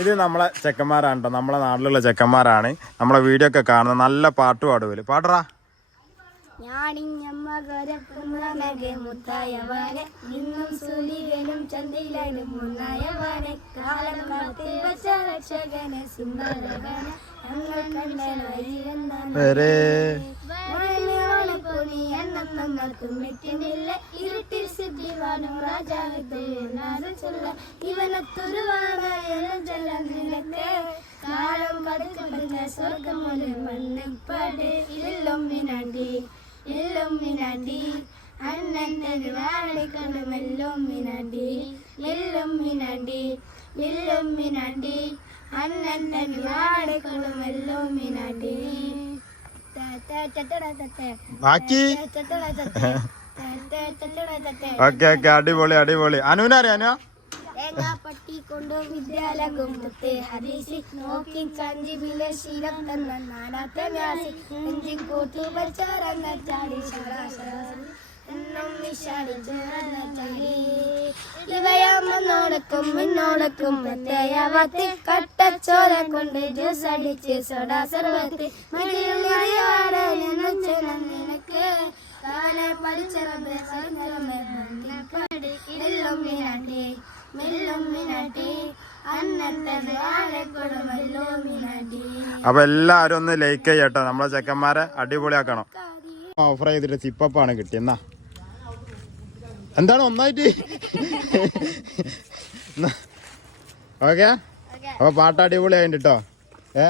ഇത് നമ്മളെ ചെക്കന്മാരാണ് കേട്ടോ നമ്മളെ നാട്ടിലുള്ള ചെക്കന്മാരാണ്. നമ്മളെ വീഡിയോ ഒക്കെ കാണുന്നത് നല്ല പാട്ട് പാടുവൽ പാടറാ யாருக்கும் இல்லை இருட்டில் சித்தி வாடும் ராஜாவுக்கு நானும் சொல்ல இவனை துருவான காலம் பதுக்கப்பட்ட சொர்க்கம் ஒரு மண்ணுப்பாடு. இல்லும் மினாண்டி இல்லும் மினாண்டி அண்ணன் வாழை கண்ணும் எல்லும் மினாண்டி எல்லும் மினாண்டி எல்லும் மினாண்டி அண்ணன் வாழை கண்ணும் எல்லும் ബാക്കി? ഓക്കെ ഓക്കെ അടിപൊളി അടിപൊളി. അനുവിനറിയാ അനു? തേങ്ങാപ്പട്ടി കൊണ്ടു നോക്കി കൂട്ടു ചാടി കട്ടച്ചോര കൊണ്ട് ജ്യൂസ് അടിച്ച് സോഡാ സർവത്തി. മടിയുള്ളിയാടെ നിനക്ക് മണ്ണിക്കടി ഇല്ലും മിനാട്ടി മെല്ലും മിനാട്ടി. മെല്ലും മിനാട്ടി. അപ്പൊ എല്ലാരും ഒന്ന് ലൈക്ക് ചെയ്യട്ടോ. നമ്മളെ ചെക്കന്മാരെ അടിപൊളിയാക്കണം. ഓഫർ ചെയ്തിട്ട് സിപ്പപ്പാണ് കിട്ടിയെന്നാ എന്താണ് ഒന്നായിട്ട്? ഓക്കെ അപ്പൊ പാട്ട് അടിപൊളിയായിട്ട് കേട്ടോ ഏ?